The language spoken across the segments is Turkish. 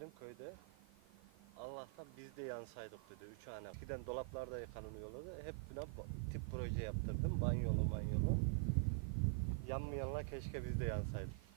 benim köyde. Allah'tan biz de yansaydık dedi. Üç hane. Giden dolaplarda yıkanıyorlardı. Hep buna tip proje yaptırdım. Banyolu manyolu. Yanmayanlar keşke biz de yansaydık.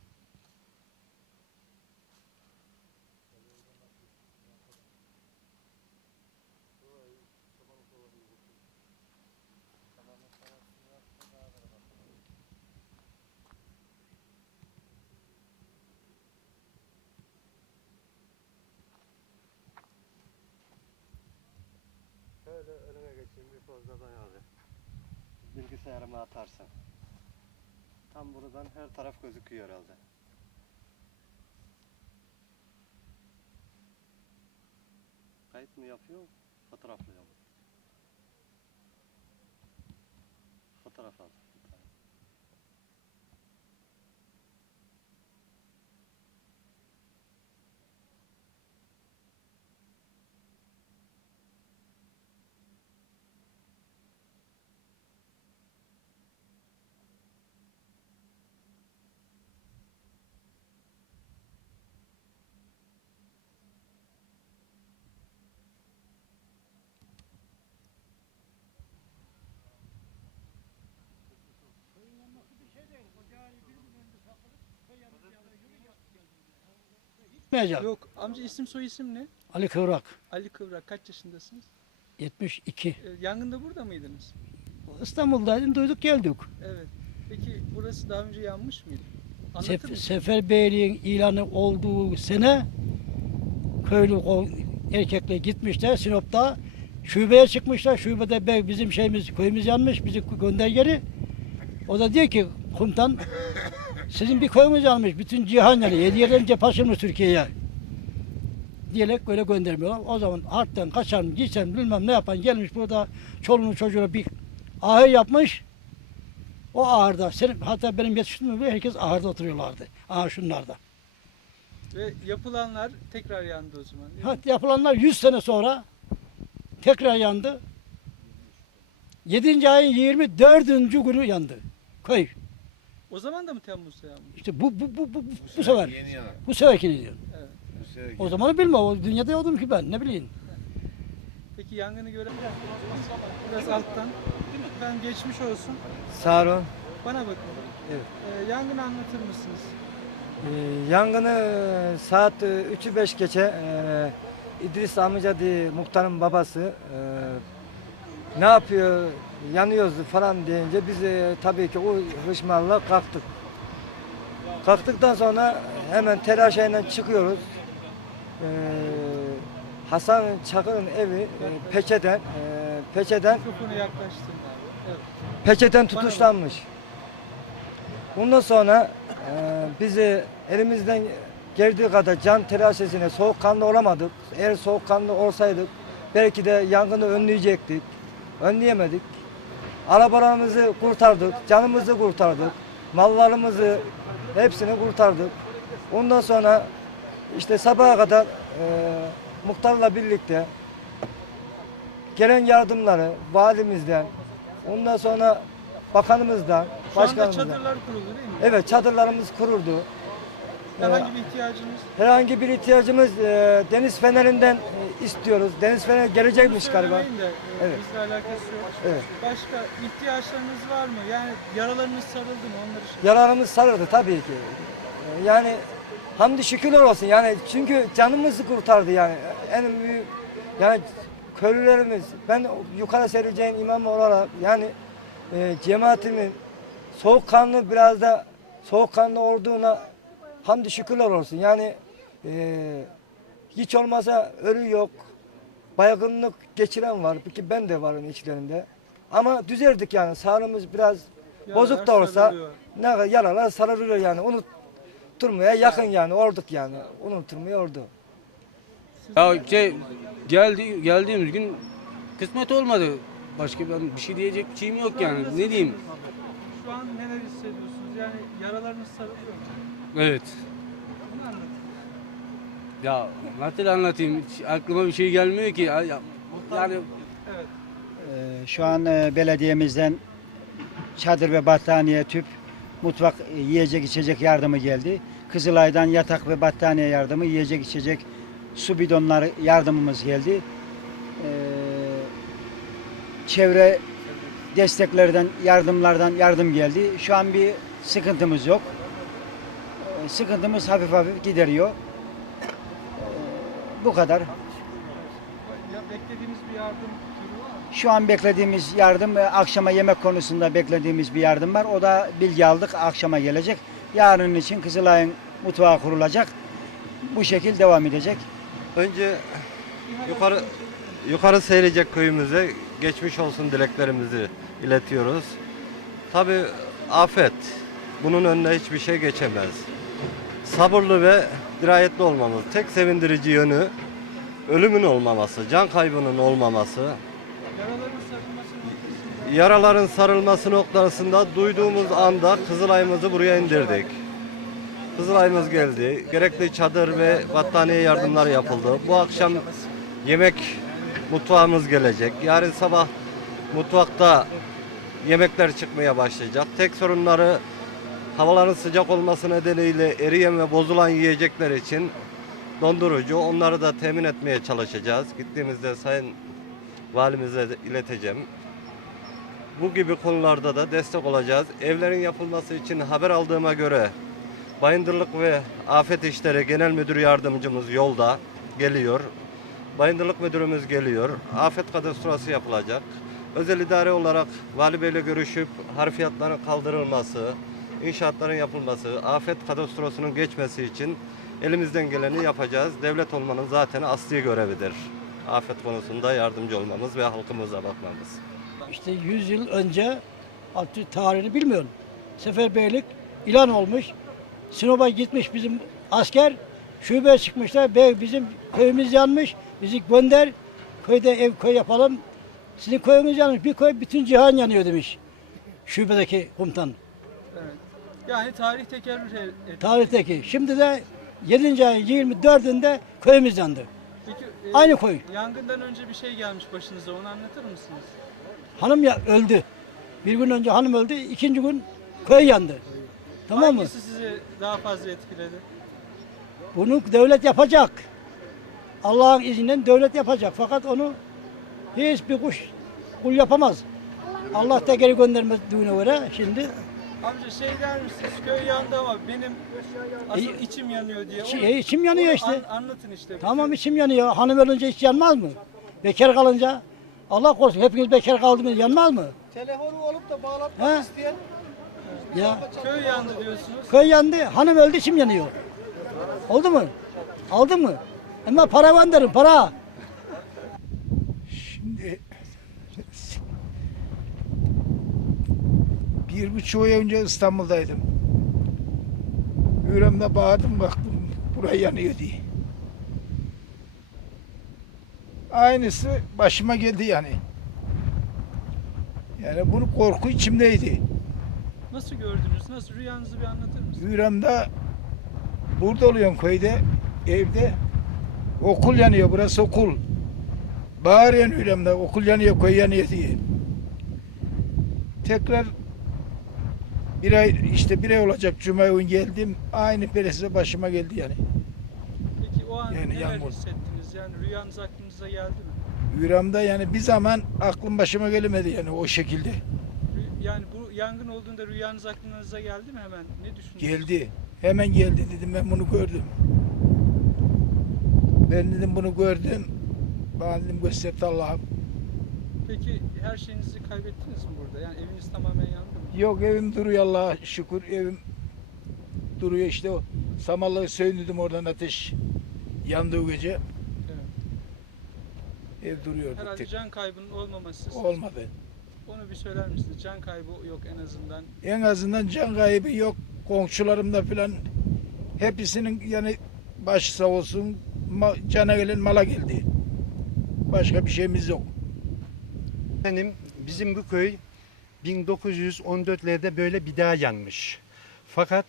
Bilgisayarıma atarsan. Tam buradan her taraf gözüküyor herhalde. Kayıt mı yapıyor, fotoğraflıyor mu? Fotoğraf al. Gitmeyecek. Yok amca isim soy isim ne? Ali Kıvrak. Ali Kıvrak kaç yaşındasınız? 72. Ee, yangında burada mıydınız? İstanbul'daydım duyduk geldik. Evet. Peki burası daha önce yanmış mıydı? Anlatır Sef mısın? Seferberliğin ilanı olduğu sene köylü erkekle gitmişler Sinop'ta. Şubeye çıkmışlar. Şubede be- bizim şeyimiz köyümüz yanmış. Bizi gönder geri. O da diyor ki komutan sizin bir köyümüz yanmış. Bütün cihan yanıyor. Yedi yerden cephe açılmış Türkiye'ye. Diyerek böyle göndermiyorlar. O zaman harpten kaçan, gitsen bilmem ne yapan gelmiş burada çoluğunu çocuğuna bir ahır yapmış. O ahırda, senin, hatta benim yetiştiğim gibi herkes ahırda oturuyorlardı. Aha şunlarda. Ve yapılanlar tekrar yandı o zaman. Ha, yapılanlar 100 sene sonra tekrar yandı. 7. ayın 24. günü yandı. Köy. O zaman da mı Temmuz'da yanmış? İşte bu bu bu bu, bu, bu sefer. Yeni yana. Bu seferkini diyor. Evet. Bu sefer O zamanı bilmem. O dünyada yoktum ki ben. Ne bileyim. Peki yangını gören biraz alttan. Ben geçmiş olsun. Sarun. Bana bakın. Evet. Ee, yangını anlatır mısınız? Ee, yangını e, saat 3'ü 5 geçe e, İdris amca diye muhtarın babası e, ne yapıyor yanıyoruz falan deyince biz e, tabii ki o hışmarla kalktık. Kalktıktan sonra hemen telaşayla çıkıyoruz. Ee, Hasan Çakır'ın evi e, peçeden e, peçeden peçeten tutuşlanmış. Bundan sonra e, bizi elimizden geldiği kadar can telaşesine soğukkanlı olamadık. Eğer soğukkanlı olsaydık belki de yangını önleyecektik. Önleyemedik. Arabalarımızı kurtardık, canımızı kurtardık, mallarımızı hepsini kurtardık. Ondan sonra işte sabaha kadar e, muhtarla birlikte gelen yardımları valimizden, ondan sonra bakanımızdan, Şu anda başkanımızdan. çadırlar kuruldu değil mi? Evet çadırlarımız kuruldu. Herhangi bir ihtiyacınız? Herhangi bir ihtiyacımız e, deniz fenerinden istiyoruz. Deniz feneri gelecekmiş galiba. söylemeyin de, e, Evet. Bizle alakası yok. Evet. Başka ihtiyaçlarınız var mı? Yani yaralarınız sarıldı mı? Onları şey. Yaralarımız sarıldı tabii ki. E, Yani hamdi şükürler olsun. Yani çünkü canımızı kurtardı yani. En büyük yani köylülerimiz ben yukarı sereceğin imam olarak yani e, cemaatimin soğukkanlı biraz da soğukkanlı olduğuna hamdi şükürler olsun. Yani e, hiç olmasa ölü yok. Baygınlık geçiren var. Ki ben de varım içlerinde. Ama düzeldik yani. Sağlığımız biraz bozuk da olsa ne yaralar sarılıyor yani. Unutturmaya yakın yani. Olduk yani. Unutturmaya oldu. Ya şey, geldi, geldiğimiz gün kısmet olmadı. Başka ben bir şey diyecek bir şeyim yok yani. Ne diyeyim? Şu an neler hissediyorsunuz? Yani yaralarınız sarılıyor mu? Evet. Ya nasıl anlatayım? Hiç aklıma bir şey gelmiyor ki. Ya- ya- Yani. Ee, Şu an e, belediyemizden çadır ve battaniye, tüp, mutfak, e, yiyecek içecek yardımı geldi. Kızılay'dan yatak ve battaniye yardımı, yiyecek içecek su bidonları yardımımız geldi. Ee, çevre desteklerden, yardımlardan yardım geldi. Şu an bir sıkıntımız yok. Sıkıntımız hafif hafif gideriyor. Bu kadar. Ya beklediğiniz bir yardım türü var mı? Şu an beklediğimiz yardım, e, akşama yemek konusunda beklediğimiz bir yardım var. O da bilgi aldık, akşama gelecek. Yarın için Kızılay'ın mutfağı kurulacak. Bu şekil devam edecek. Önce yukarı yukarı seyredecek köyümüze geçmiş olsun dileklerimizi iletiyoruz. Tabi afet. Bunun önüne hiçbir şey geçemez. Sabırlı ve dirayetli olmamız. Tek sevindirici yönü ölümün olmaması, can kaybının olmaması. Yaraların sarılması noktasında duyduğumuz anda Kızılay'ımızı buraya indirdik. Kızılay'ımız geldi. Gerekli çadır ve battaniye yardımlar yapıldı. Bu akşam yemek mutfağımız gelecek. Yarın sabah mutfakta yemekler çıkmaya başlayacak. Tek sorunları havaların sıcak olması nedeniyle eriyen ve bozulan yiyecekler için dondurucu. Onları da temin etmeye çalışacağız. Gittiğimizde Sayın Valimize ileteceğim. Bu gibi konularda da destek olacağız. Evlerin yapılması için haber aldığıma göre Bayındırlık ve Afet İşleri Genel Müdür Yardımcımız yolda geliyor. Bayındırlık Müdürümüz geliyor. Afet kadastrası yapılacak. Özel idare olarak Vali Bey'le görüşüp harfiyatların kaldırılması, inşaatların yapılması, afet kadastrosunun geçmesi için elimizden geleni yapacağız. Devlet olmanın zaten asli görevidir. Afet konusunda yardımcı olmamız ve halkımıza bakmamız. İşte 100 yıl önce artık tarihini bilmiyorum. Seferberlik ilan olmuş. Sinop'a gitmiş bizim asker. Şube çıkmışlar. Bey bizim köyümüz yanmış. Bizi gönder. Köyde ev köy yapalım. Sizin köyünüz yanmış. Bir köy bütün cihan yanıyor demiş. Şubedeki komutan. evet. Yani tarih tekerrür etti. Tarihteki. Şimdi de 7. ayın 24'ünde köyümüz yandı. Peki e, Aynı koy. Yangından önce bir şey gelmiş başınıza onu anlatır mısınız? Hanım ya öldü. Bir gün önce hanım öldü. ikinci gün köy yandı. Tamam mı? Hangisi sizi daha fazla etkiledi? Bunu devlet yapacak. Allah'ın izniyle devlet yapacak. Fakat onu hiçbir kuş kul yapamaz. Allah da geri göndermez düğüne göre şimdi. Amca şey der misiniz? Köy yandı ama benim asıl İyi. içim yanıyor diye. İçi- Onu- e, içim yanıyor onu işte. an- anlatın işte. Tamam içim yanıyor. Hanım ölünce hiç yanmaz mı? Bekar kalınca Allah korusun hepiniz bekar kaldınız yanmaz mı? Telefonu olup da He? bağlatmak isteyen Ya Köy yandı diyorsunuz. köy yandı, hanım öldü, içim yanıyor. Oldu mu? Aldın mı? Ama para gönderin, para. Şimdi bir buçuk ay önce İstanbul'daydım. Yüreğimde bağırdım baktım buraya yanıyor diye. Aynısı başıma geldi yani. Yani bunu korku içimdeydi. Nasıl gördünüz? Nasıl rüyanızı bir anlatır mısınız? Yüreğimde burada oluyorum köyde, evde. Okul yanıyor, burası okul. Bağırıyorum yüreğimde, okul yanıyor, köy yanıyor diye. Tekrar bir ay, işte bir ay olacak Cuma gün geldim. Aynı birisi başıma geldi yani. Peki o an Yani neler yağmur. hissettiniz? Yani rüyanız aklınıza geldi mi? Yüreğimde yani bir zaman aklım başıma gelmedi yani o şekilde. Yani bu yangın olduğunda rüyanız aklınıza geldi mi hemen? Ne düşündünüz? Geldi. Hemen geldi dedim ben bunu gördüm. Ben dedim bunu gördüm. Bana dedim gösterdi Allah'ım. Peki her şeyinizi kaybettiniz mi burada? Yani eviniz tamamen yandı mı? Yok evim duruyor Allah'a şükür evim duruyor işte o samalları söndürdüm oradan ateş yandığı gece Evet. ev duruyordu Herhalde tek. can kaybının olmaması. Olmadı. Onu bir söyler misiniz? Can kaybı yok en azından. En azından can kaybı yok komşularımda filan hepsinin yani başı sağ olsun ma- cana gelen mala geldi. Başka bir şeyimiz yok. Benim bizim bu köy 1914'lerde böyle bir daha yanmış. Fakat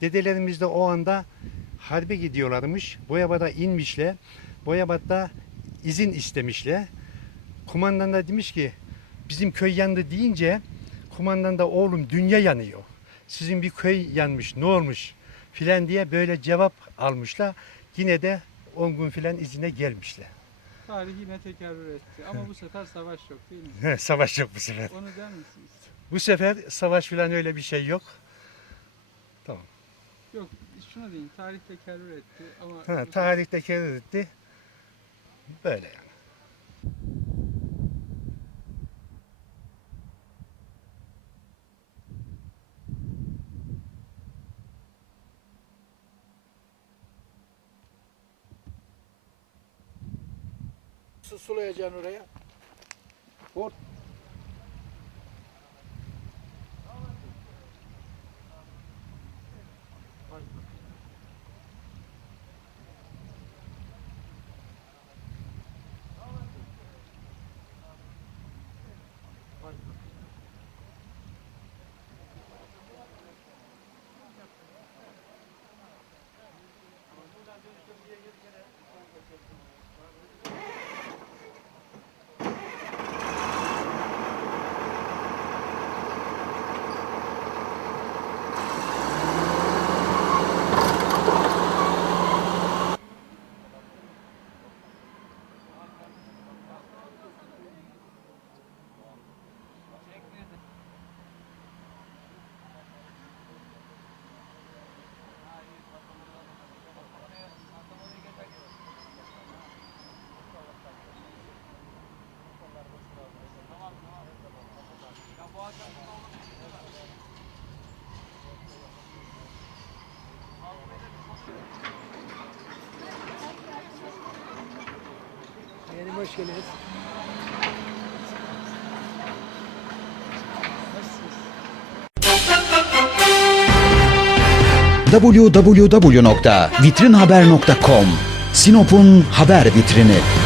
dedelerimiz de o anda harbe gidiyorlarmış. Boyabat'a inmişler. Boyabat'ta izin istemişler. Kumandan da demiş ki bizim köy yandı deyince kumandan da oğlum dünya yanıyor. Sizin bir köy yanmış ne olmuş filan diye böyle cevap almışlar. Yine de 10 gün filan izine gelmişler. Tarih yine tekerrür etti ama bu sefer savaş yok değil mi? Savaş yok bu sefer. Onu der misiniz? Bu sefer savaş filan öyle bir şey yok. Yok şunu diyeyim tarih tekerrür etti ama Ha, bu- tarihte kere etti. Böyle yani. Sulayacaksın oraya. Yeğenim hoş geldiniz. www.vitrinhaber.com Sinop'un haber vitrini.